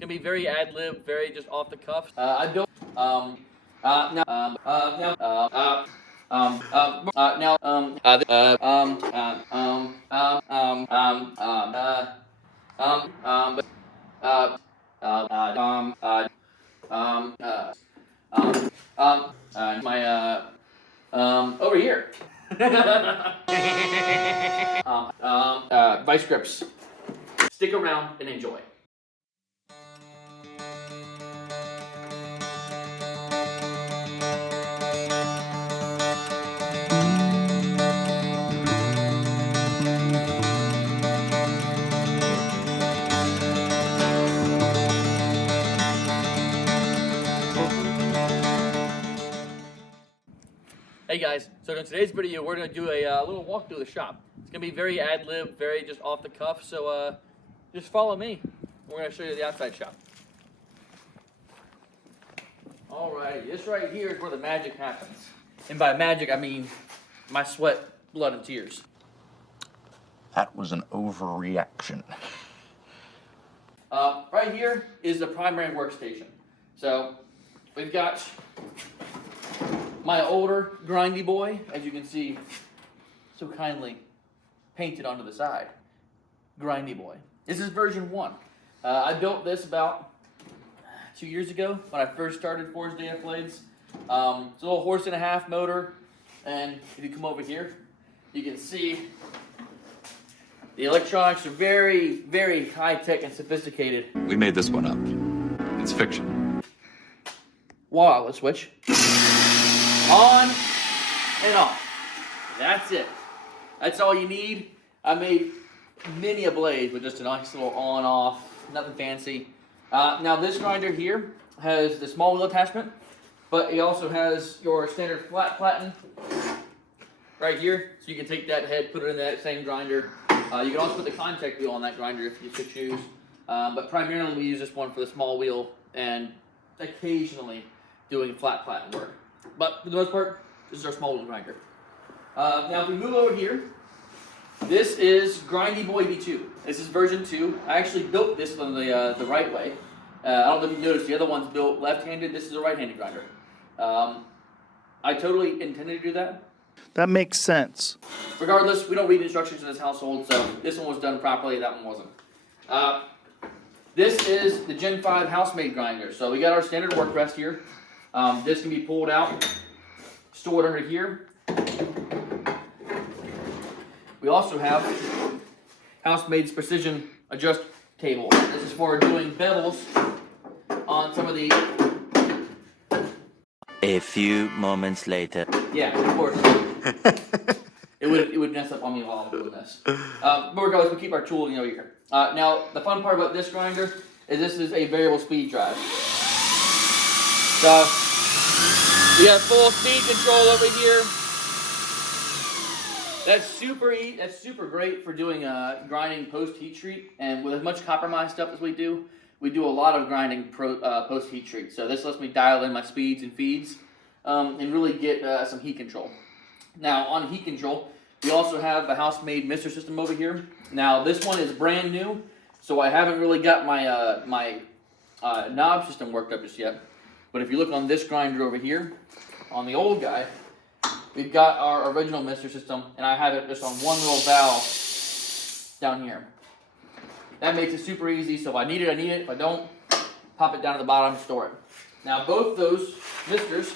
gonna be very ad-lib, very just off the cuff. I built over here. Vice grips. Stick around and enjoy. Hey guys, so in today's video we're going to do a little walk through the shop. It's going to be very ad-lib, very just off the cuff, so just follow me. We're going to show you the outside shop. Alright, this right here is where the magic happens. And by magic I mean my sweat, blood, and tears. That was an overreaction. Right here is the primary workstation. So we've got my older grindy boy, as you can see so kindly painted onto the side. Grindy boy. This is version 1. I built this about 2 years ago when I first started Forged AF blades. It's a little 1.5-horse motor, and if you come over here, you can see the electronics are very, very high-tech and sophisticated. We made this one up. It's fiction. Wall outlet switch. On and off. That's it. That's all you need. I made many a blade with just a nice little on-off, nothing fancy. Now this grinder here has the small wheel attachment, but it also has your standard flat platen right here. So you can take that head, put it in that same grinder. You can also put the contact wheel on that grinder if you so choose. But primarily we use this one for the small wheel and occasionally doing flat platen work. But for the most part, this is our small wheel grinder. Now if we move over here, this is Grindy Boy V2. This is version 2. I actually built this one the right way. I don't know if you noticed, the other one's built left-handed. This is a right-handed grinder. I totally intended to do that. That makes sense. Regardless, we don't read instructions in this household, so this one was done properly, that one wasn't. This is the Gen 5 house-made grinder. So we got our standard work rest here. This can be pulled out, stored under here. We also have house-made precision adjust table. This is for doing bevels on some of the... A few moments later. Yeah, of course. It would mess up on me while I'm doing this. But regardless, we keep our tooling over here. Now, the fun part about this grinder is this is a variable speed drive. So, we have full speed control over here. That's super great for doing grinding post heat treat, and with as much compromise stuff as we do a lot of grinding post heat treat. So this lets me dial in my speeds and feeds, and really get some heat control. Now on heat control, we also have the house-made mister system over here. Now this one is brand new, so I haven't really got my knob system worked up just yet. But if you look on this grinder over here, on the old guy, we've got our original mister system, and I have it just on one little valve down here. That makes it super easy, so if I need it, I need it. If I don't, pop it down to the bottom, store it. Now both those misters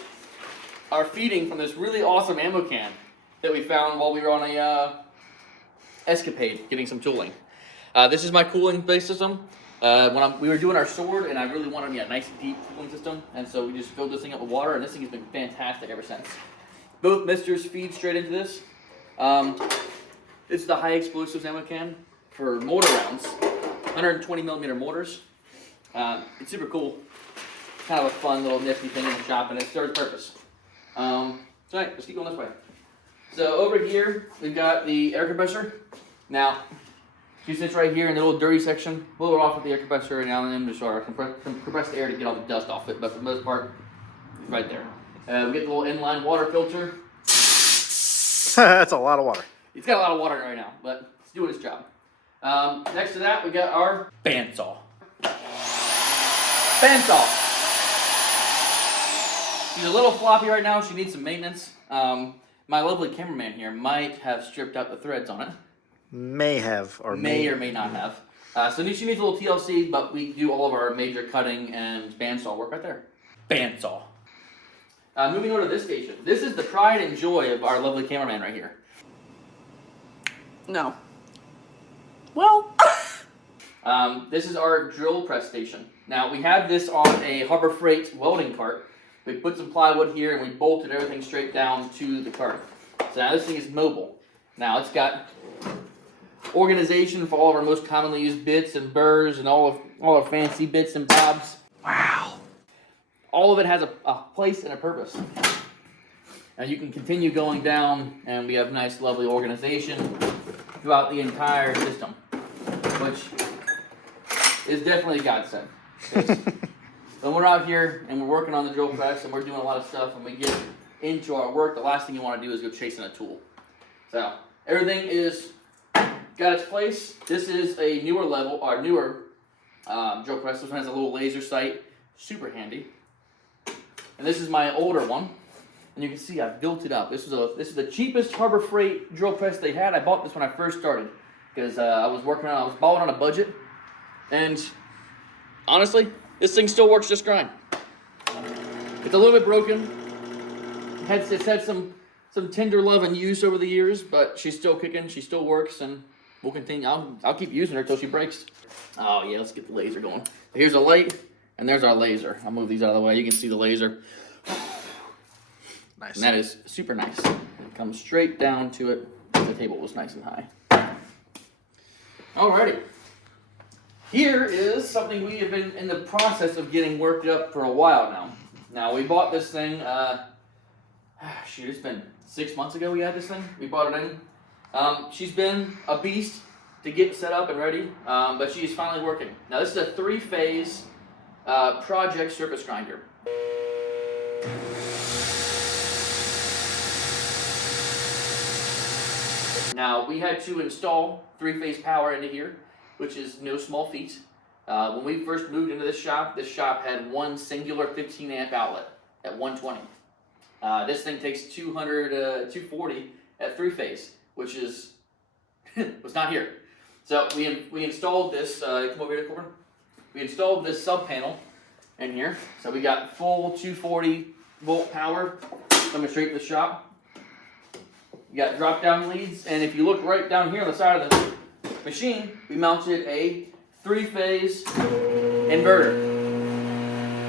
are feeding from this really awesome ammo can that we found while we were on a escapade getting some tooling. This is my cooling base system. We were doing our sword, and I really wanted a nice deep cooling system, and so we just filled this thing up with water, and this thing has been fantastic ever since. Both misters feed straight into this. This is the high explosives ammo can for mortar rounds, 120 millimeter mortars. It's super cool, kind of a fun little nifty thing in the shop, and it serves purpose. So alright, let's keep going this way. So over here, we've got the air compressor. Now, you sit right here in the little dirty section, blow it off with the air compressor, and now and then just sort of compress the air to get all the dust off it, but for the most part, it's right there. We get the little inline water filter. That's a lot of water. It's got a lot of water in it right now, but it's doing its job. Next to that, we got our bandsaw. bandsaw. She's a little floppy right now. She needs some maintenance. My lovely cameraman here might have stripped out the threads on it. May have, or May or may not have. So she needs a little TLC, but we do all of our major cutting and bandsaw work right there. Bandsaw. Moving on to this station. This is the pride and joy of our lovely cameraman right here. No. Well. This is our drill press station. Now, we have this on a Harbor Freight welding cart. We put some plywood here and we bolted everything straight down to the cart. So now this thing is mobile. Now it's got organization for all of our most commonly used bits and burrs and all our fancy bits and bobs. Wow. All of it has a place and a purpose. And you can continue going down and we have nice lovely organization throughout the entire system, which is definitely a godsend. When we're out here and we're working on the drill press and we're doing a lot of stuff and we get into our work, the last thing you want to do is go chasing a tool. So everything is got its place. This is a newer level, or newer drill press. This one has a little laser sight, super handy. And this is my older one, and you can see I built it up. This is the cheapest Harbor Freight drill press they had. I bought this when I first started because I was balling on a budget, and honestly, this thing still works just fine. It's a little bit broken. It's had some tender love and use over the years, but she's still kicking. She still works, and we'll continue. I'll keep using her till she breaks. Oh yeah, let's get the laser going. Here's a light, and there's our laser. I'll move these out of the way. You can see the laser. Nice. And that is super nice. It comes straight down to it. The table was nice and high. Alrighty. Here is something we have been in the process of getting worked up for a while now. Now, we bought this thing, shoot, it's been 6 months ago we had this thing. We bought it in. She's been a beast to get set up and ready, but she's finally working. Now, this is a 3-phase project surface grinder. Now, we had to install 3-phase power into here, which is no small feat. When we first moved into this shop had one singular 15 amp outlet at 120. This thing takes 240 at 3-phase, which is was not here. So we installed this. Come over here, Corbin. We installed this sub panel in here. So we got full 240 volt power coming straight to the shop. You got drop down leads, and if you look right down here on the side of the machine, we mounted a 3-phase inverter.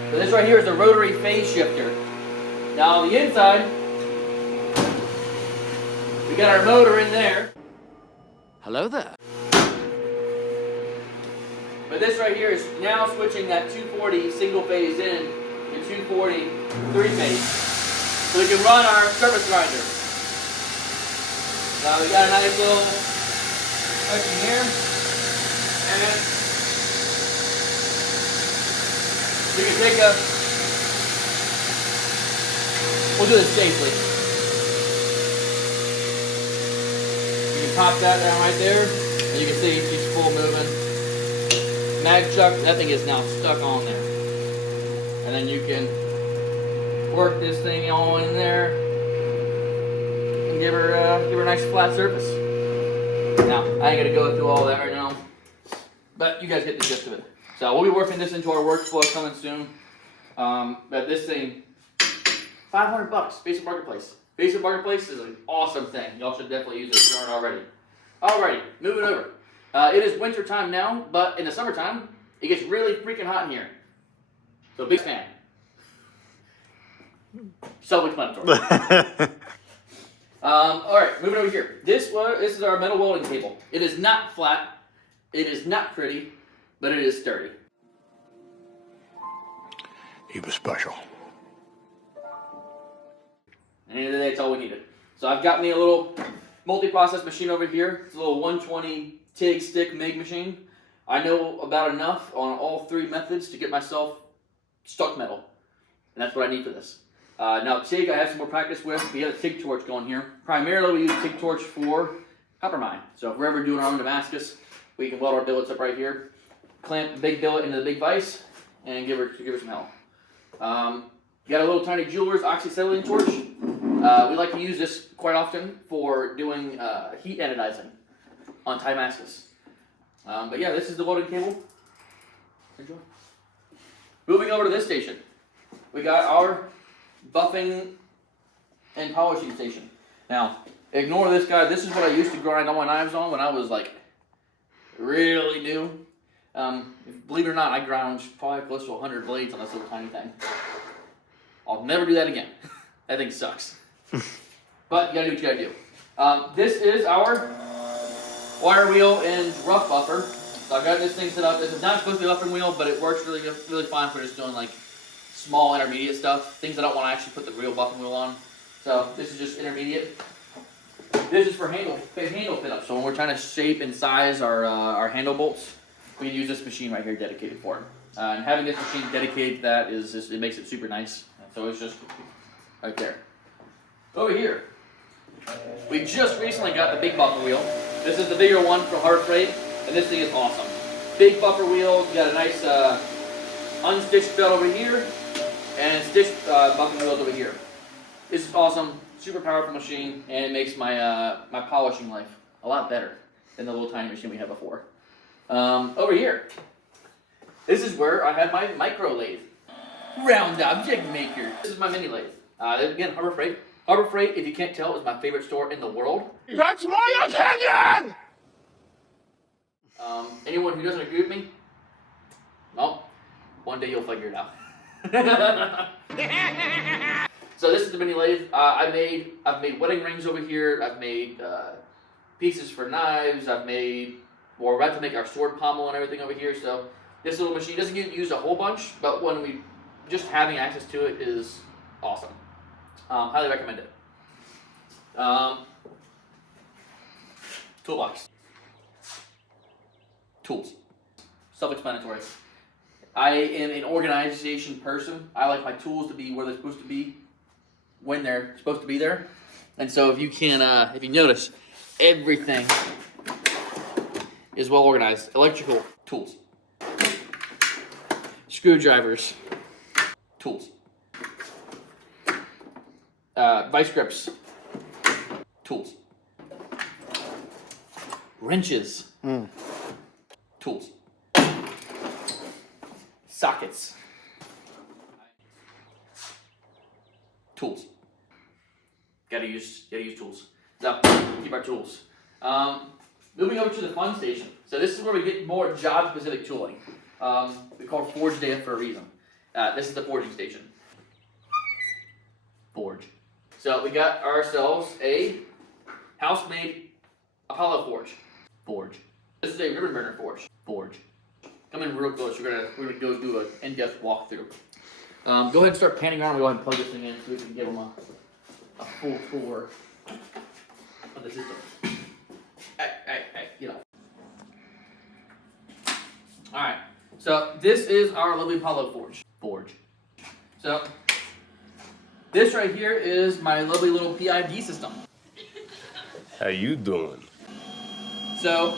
So this right here is a rotary phase shifter. Now on the inside, we got our motor in there. Hello there. But this right here is now switching that 240 single phase in to 240 3-phase. So we can run our surface grinder. Now we got a nice little section here, and then we can take we'll do this safely. You can pop that down right there, and you can see she's full moving. Mag chuck, that thing is now stuck on there. And then you can work this thing all in there and give her a nice flat surface. Now, I ain't gonna go through all that right now, but you guys get the gist of it. So we'll be working this into our workflow coming soon. But this thing, $500, Basic Marketplace. Basic Marketplace is an awesome thing. Y'all should definitely use it if you aren't already. Alrighty, moving over. It is winter time now, but in the summertime, it gets really freaking hot in here. So big fan. Self-explanatory. Alright, moving over here. This is our metal welding table. It is not flat, it is not pretty, but it is sturdy. He was special. At the end of the day, that's all we needed. So I've got me a little multi-process machine over here. It's a little 120 TIG stick MIG machine. I know about enough on all 3 methods to get myself stuck metal. And that's what I need for this. Now TIG, I have some more practice with. We have a TIG torch going here. Primarily we use a TIG torch for copper mine. So if we're ever doing our own Damascus, we can weld our billets up right here. Clamp the big billet into the big vise, and give her some hell. Got a little tiny jeweler's oxyacetylene torch. We like to use this quite often for doing heat anodizing on tie masks. But yeah, this is the welding cable. Enjoy. Moving over to this station, we got our buffing and polishing station. Now, ignore this guy. This is what I used to grind all my knives on when I was like really new. Believe it or not, I ground probably close to 100 blades on this little tiny thing. I'll never do that again. That thing sucks. But you gotta do what you gotta do. This is our wire wheel and rough buffer. So I've got this thing set up. This is not supposed to be a buffering wheel, but it works really fine for just doing like small intermediate stuff. Things I don't want to actually put the real buffing wheel on. So this is just intermediate. This is for handle fit up. So when we're trying to shape and size our handle bolts, we can use this machine right here dedicated for it. And having this machine dedicated to that is just, it makes it super nice. So it's just right there. Over here, we just recently got the big buffer wheel. This is the bigger one from Harbor Freight, and this thing is awesome. Big buffer wheel, you got a nice unstitched belt over here, and stitched buffing wheels over here. This is awesome, super powerful machine, and it makes my my polishing life a lot better than the little tiny machine we had before. Over here, this is where I have my micro lathe. Round object maker. This is my mini lathe. Again, Harbor Freight. Harbor Freight, if you can't tell, is my favorite store in the world. That's my opinion! Anyone who doesn't agree with me, well, one day you'll figure it out. So this is the mini lathe. I've made wedding rings over here. I've made pieces for knives. We're about to make our sword pommel and everything over here. So this little machine doesn't get used a whole bunch, but when we just having access to it is awesome. Highly recommend it. Toolbox. Tools. Self-explanatory. I am an organization person. I like my tools to be where they're supposed to be when they're supposed to be there. And so if you can, if you notice, everything is well organized. Electrical tools. Screwdrivers. Tools. Vice grips. Tools. Wrenches. Tools. Sockets. Tools. Gotta use tools. So keep our tools. Moving over to the fun station. So this is where we get more job specific tooling. We call it Forge Day for a reason. This is the forging station. Forge. So we got ourselves a house-made Apollo forge. Forge. This is a ribbon burner forge. Forge. Come in real close. We're gonna go do an in-depth walkthrough. Go ahead and start panning around. We'll go ahead and plug this thing in so we can give them a full tour of the system. Hey, you know. All right. So this is our lovely Apollo forge. So this right here is my lovely little PID system. How you doing? So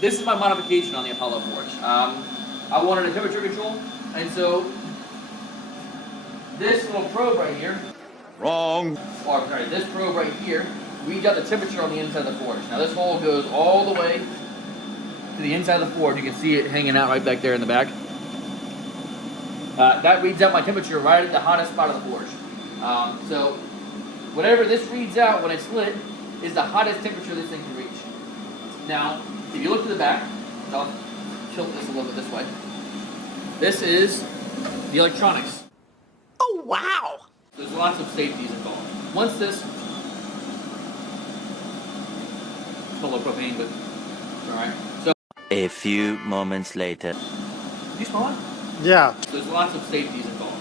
this is my modification on the Apollo forge. I wanted a temperature control, and so this little probe right here. Wrong. Or sorry, this probe right here reads out the temperature on the inside of the forge. Now this hole goes all the way to the inside of the forge. You can see it hanging out right back there in the back. That reads out my temperature right at the hottest spot of the forge. So whatever this reads out when it's lit is the hottest temperature this thing can reach. Now, if you look to the back, I'll tilt this a little bit this way. This is the electronics. Oh, wow. There's lots of safeties involved. Once this, still low propane, but alright. So, A few moments later. you smell it? Yeah. There's lots of safeties involved.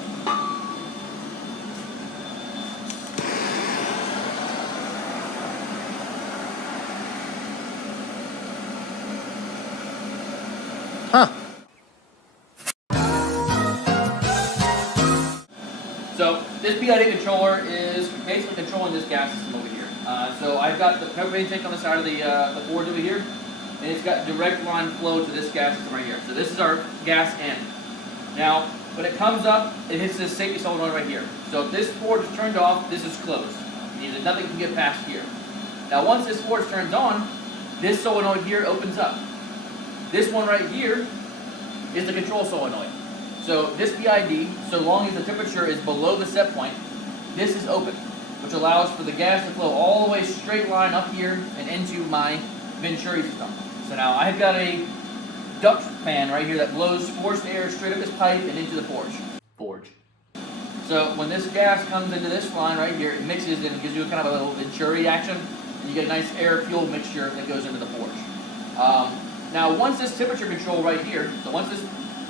Huh. So this PID controller is basically controlling this gas system over here. So I've got the propane tank on the side of the forge over here, and it's got direct line flow to this gas system right here. So this is our gas end. Now, when it comes up, it hits this safety solenoid right here. So if this forge is turned off, this is closed. Meaning nothing can get past here. Now, once this forge turns on, this solenoid here opens up. This one right here is the control solenoid. So this PID, so long as the temperature is below the set point, this is open, which allows for the gas to flow all the way straight line up here and into my Venturi system. So now I've got a duct fan right here that blows forced air straight up this pipe and into the forge. So when this gas comes into this line right here, it mixes and gives you kind of a little Venturi action, and you get a nice air-fuel mixture that goes into the forge. Now once this temperature control right here, so once this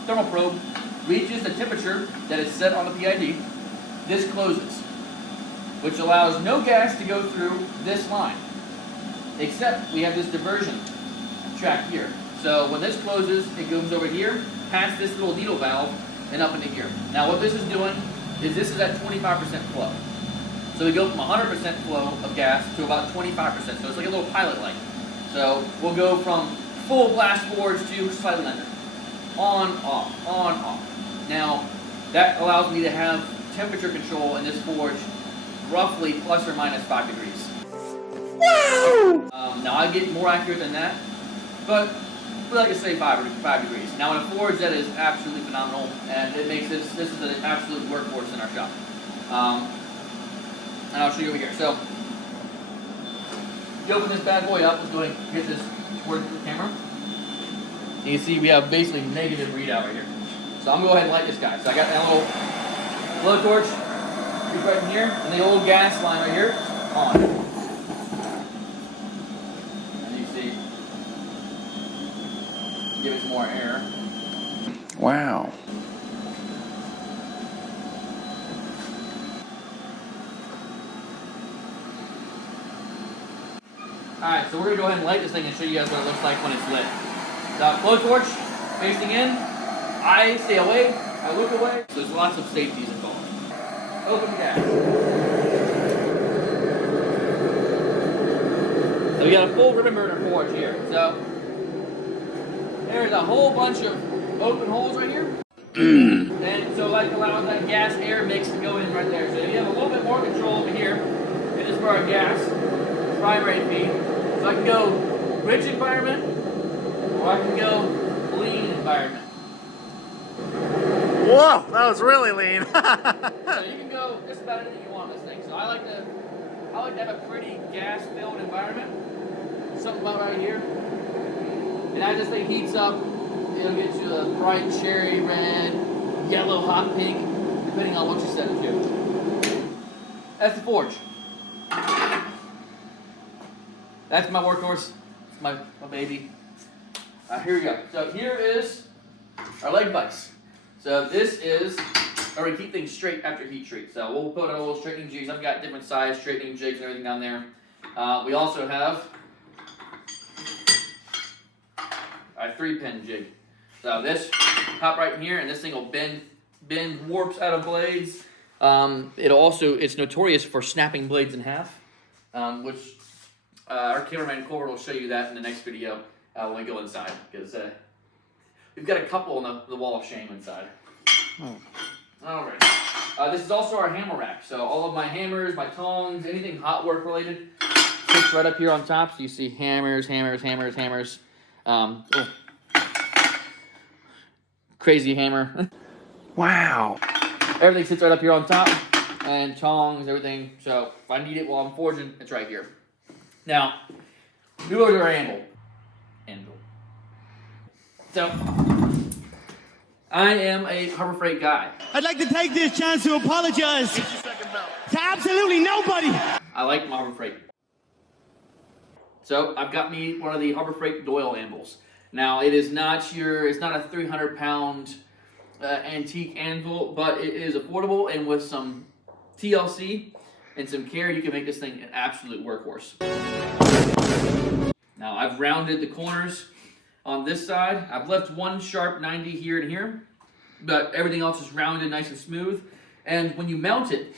thermal probe reaches the temperature that is set on the PID, this closes, which allows no gas to go through this line, except we have this diversion track here. So when this closes, it goes over here, past this little needle valve, and up into here. Now what this is doing is this is at 25% flow. So we go from 100% flow of gas to about 25%, so it's like a little pilot light. So we'll go from full blast forge to slightly under. On, off, on, off. Now, that allows me to have temperature control in this forge roughly plus or minus 5 degrees. Now I get more accurate than that, but we like to say 5 degrees. Now in a forge that is absolutely phenomenal, and it makes this is an absolute workhorse in our shop. And I'll show you over here. So, you open this bad boy up, let's go ahead and get this towards the camera. And you see we have basically negative readout right here. So I'm gonna go ahead and light this guy. So I got that little blowtorch right in here, and the old gas line right here, on. And you see, give it some more air. Wow. Alright, so we're gonna go ahead and light this thing and show you guys what it looks like when it's lit. Blowtorch facing in, I stay away, I look away. So there's lots of safeties involved. Open the gas. So we got a full ribbon burner forge here. So there's a whole bunch of open holes right here. And so that allows that gas air mix to go in right there. So you have a little bit more control over here. It is for our gas primary feed. So I can go rich environment, or I can go lean environment. Whoa, that was really lean. So you can go just about anything you want on this thing. So I like to have a pretty gas-filled environment. Something about right here. And as this thing heats up, it'll get you a bright cherry red, yellow, hot pink, depending on what you set it to. That's the forge. That's my workhorse. It's my baby. Here we go. So here is our leg vise. So this is where we keep things straight after heat treat. So we'll put our little straightening jigs. I've got different size straightening jigs and everything down there. We also have our 3-pin jig. So this pop right in here, and this thing will bend warps out of blades. It's notorious for snapping blades in half, which our cameraman Corbett will show you that in the next video when we go inside, because we've got a couple on the wall of shame inside. Alright. This is also our hammer rack. So all of my hammers, my tongs, anything hot work related sits right up here on top. So you see hammers. Crazy hammer. Wow. Everything sits right up here on top. And tongs, everything. So if I need it while I'm forging, it's right here. Now, move over to our anvil. So, I am a Harbor Freight guy. I'd like to take this chance to apologize to absolutely nobody. I like my Harbor Freight. So, I've got me one of the Harbor Freight Doyle anvils. Now, it's not a 300-pound antique anvil, but it is affordable, and with some TLC and some care, you can make this thing an absolute workhorse. Now, I've rounded the corners on this side. I've left one sharp 90 here and here, but everything else is rounded nice and smooth. And when you mount it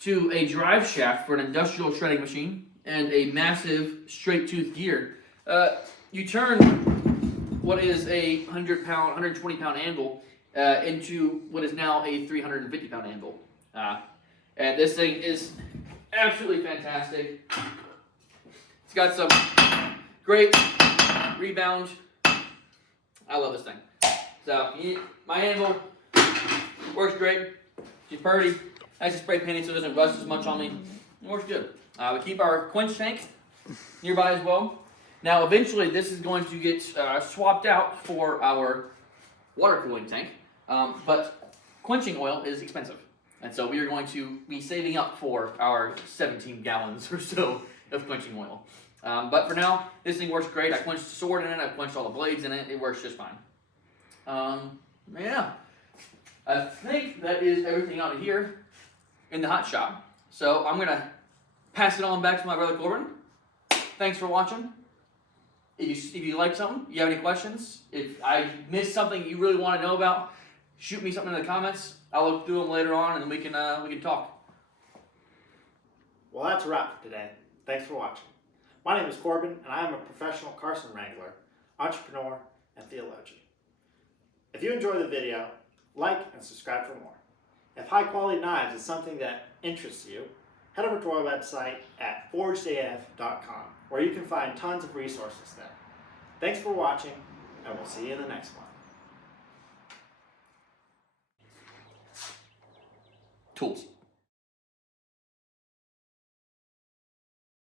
to a drive shaft for an industrial shredding machine and a massive straight tooth gear, you turn what is a 100-pound, 120-pound anvil into what is now a 350-pound anvil. And this thing is absolutely fantastic. It's got some great rebound. I love this thing. So my anvil works great. She's pretty. Nice and spray painted so it doesn't rust as much on me. It works good. We keep our quench tank nearby as well. Now eventually this is going to get swapped out for our water cooling tank. But quenching oil is expensive. And so we are going to be saving up for our 17 gallons or so of quenching oil. But for now, this thing works great. I quenched the sword in it. I quenched all the blades in it. It works just fine. Yeah. I think that is everything out of here in the hot shop. So I'm going to pass it on back to my brother Corbin. Thanks for watching. If you like something, you have any questions, if I missed something you really want to know about, shoot me something in the comments. I'll look through them later on and then we can talk. Well, that's a wrap for today. Thanks for watching. My name is Corbin, and I am a professional Carson wrangler, entrepreneur, and theologian. If you enjoy the video, like and subscribe for more. If high-quality knives is something that interests you, head over to our website at forgedaf.com, where you can find tons of resources there. Thanks for watching, and we'll see you in the next one. Tools.